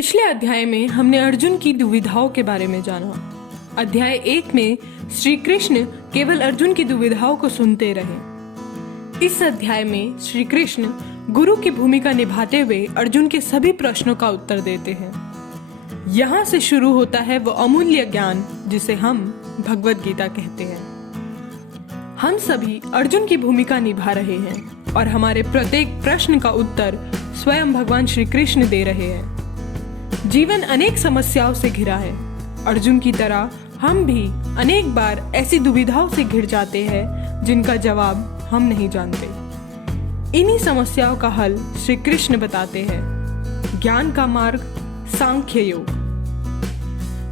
पिछले अध्याय में हमने अर्जुन की दुविधाओं के बारे में जाना। अध्याय 1 में श्री कृष्ण केवल अर्जुन की दुविधाओं को सुनते रहे। इस अध्याय में श्री कृष्ण गुरु की भूमिका निभाते हुए अर्जुन के सभी प्रश्नों का उत्तर देते हैं। यहाँ से शुरू होता है वो अमूल्य ज्ञान जिसे हम भगवद गीता कहते हैं। हम सभी अर्जुन की भूमिका निभा रहे हैं और हमारे प्रत्येक प्रश्न का उत्तर स्वयं भगवान श्री कृष्ण दे रहे हैं। जीवन अनेक समस्याओं से घिरा है। अर्जुन की तरह हम भी अनेक बार ऐसी दुविधाओं से घिर जाते हैं जिनका जवाब हम नहीं जानते। इन्हीं समस्याओं का हल श्री कृष्ण बताते हैं। ज्ञान का मार्ग, सांख्य योग।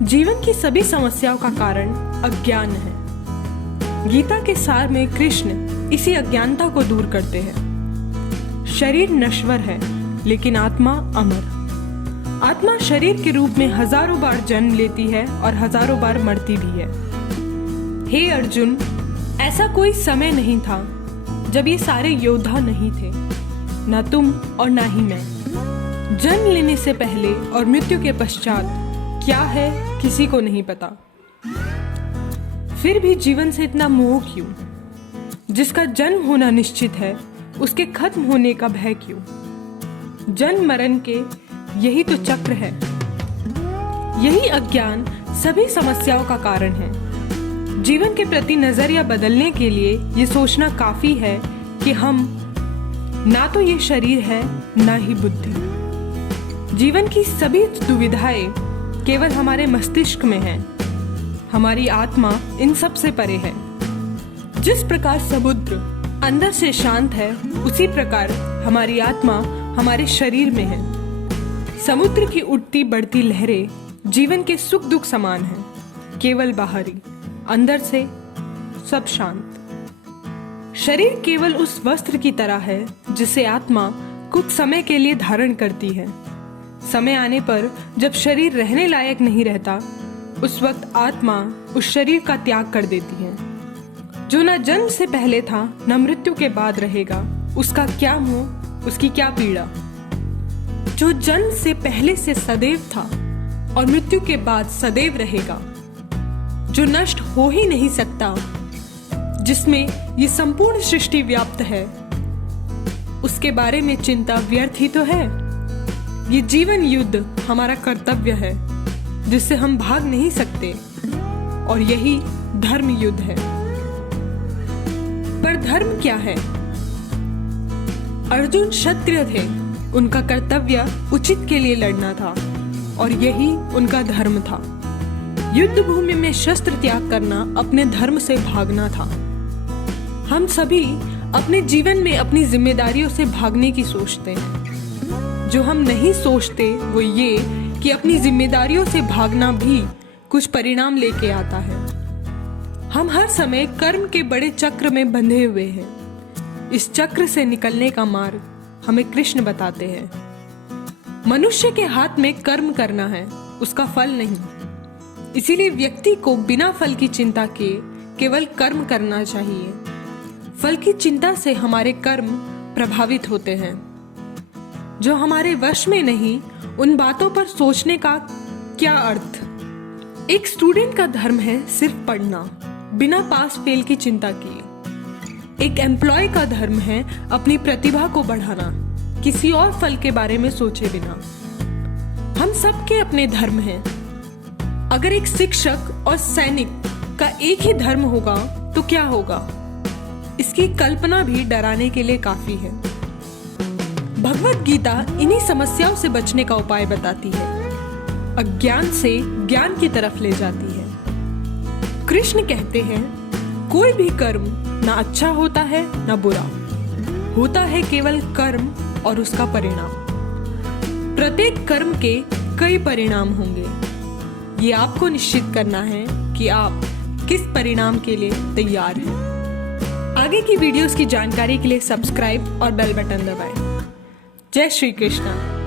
जीवन की सभी समस्याओं का कारण अज्ञान है। गीता के सार में कृष्ण इसी अज्ञानता को दूर करते हैं। शरीर नश्वर है लेकिन आत्मा अमर। आत्मा शरीर के रूप में हजारों बार जन्म लेती है और हजारों बार मरती भी है। हे अर्जुन, ऐसा कोई समय नहीं था जब ये सारे योद्धा नहीं थे, न तुम और न ही मैं। जन्म लेने से पहले और मृत्यु के पश्चात क्या है किसी को नहीं पता। फिर भी जीवन से इतना मोह क्यों? जिसका जन्म होना निश्चित है उसके खत्म होने का भय क्यों? जन्म मरण के यही तो चक्र है। यही अज्ञान सभी समस्याओं का कारण है। जीवन के प्रति नजरिया बदलने के लिए ये सोचना काफी है कि हम ना तो ये शरीर है ना ही बुद्धि। जीवन की सभी दुविधाएं केवल हमारे मस्तिष्क में हैं। हमारी आत्मा इन सब से परे है। जिस प्रकार समुद्र अंदर से शांत है, उसी प्रकार हमारी आत्मा हमारे शरीर में है। समुद्र की उठती बढ़ती लहरें जीवन के सुख दुख समान हैं, केवल बाहरी, अंदर से सब शांत। शरीर केवल उस वस्त्र की तरह है जिसे आत्मा कुछ समय के लिए धारण करती है। समय आने पर जब शरीर रहने लायक नहीं रहता, उस वक्त आत्मा उस शरीर का त्याग कर देती है। जो न जन्म से पहले था न मृत्यु के बाद रहेगा, उसका क्या मोह, उसकी क्या पीड़ा। जो जन्म से पहले से सदैव था और मृत्यु के बाद सदैव रहेगा, जो नष्ट हो ही नहीं सकता, जिसमें ये संपूर्ण सृष्टि व्याप्त है, उसके बारे में चिंता व्यर्थ ही तो है। ये जीवन युद्ध हमारा कर्तव्य है जिससे हम भाग नहीं सकते, और यही धर्म युद्ध है। पर धर्म क्या है? अर्जुन क्षत्रिय थे, उनका कर्तव्य उचित के लिए लड़ना था और यही उनका धर्म था। युद्ध भूमि में शस्त्र त्याग करना अपने धर्म से भागना था। हम सभी अपने जीवन में अपनी जिम्मेदारियों से भागने की सोचते हैं। जो हम नहीं सोचते वो ये कि अपनी जिम्मेदारियों से भागना भी कुछ परिणाम लेके आता है। हम हर समय कर्म के बड़े चक्र में बंधे हुए हैं। इस चक्र से निकलने का मार्ग हमें कृष्ण बताते हैं। मनुष्य के हाथ में कर्म करना है, उसका फल नहीं। इसीलिए व्यक्ति को बिना फल की चिंता के केवल कर्म करना चाहिए। फल की चिंता से हमारे कर्म प्रभावित होते हैं। जो हमारे वश में नहीं, उन बातों पर सोचने का क्या अर्थ। एक स्टूडेंट का धर्म है सिर्फ पढ़ना, बिना पास फेल की चिंता किए। एक एम्प्लॉय का धर्म है अपनी प्रतिभा को बढ़ाना, किसी और फल के बारे में सोचे बिना। हम सबके अपने धर्म हैं। अगर एक शिक्षक और सैनिक का एक ही धर्म होगा तो क्या होगा? इसकी कल्पना भी डराने के लिए काफी है। भगवद गीता इन्हीं समस्याओं से बचने का उपाय बताती है। अज्ञान से ज्ञान की तरफ ले जाती है। कृष्ण कहते हैं, कोई भी कर्म ना अच्छा होता है ना बुरा, होता है केवल कर्म और उसका परिणाम। प्रत्येक कर्म के कई परिणाम होंगे। ये आपको निश्चित करना है कि आप किस परिणाम के लिए तैयार हैं। आगे की वीडियोस की जानकारी के लिए सब्सक्राइब और बेल बटन दबाएं। जय श्री कृष्ण।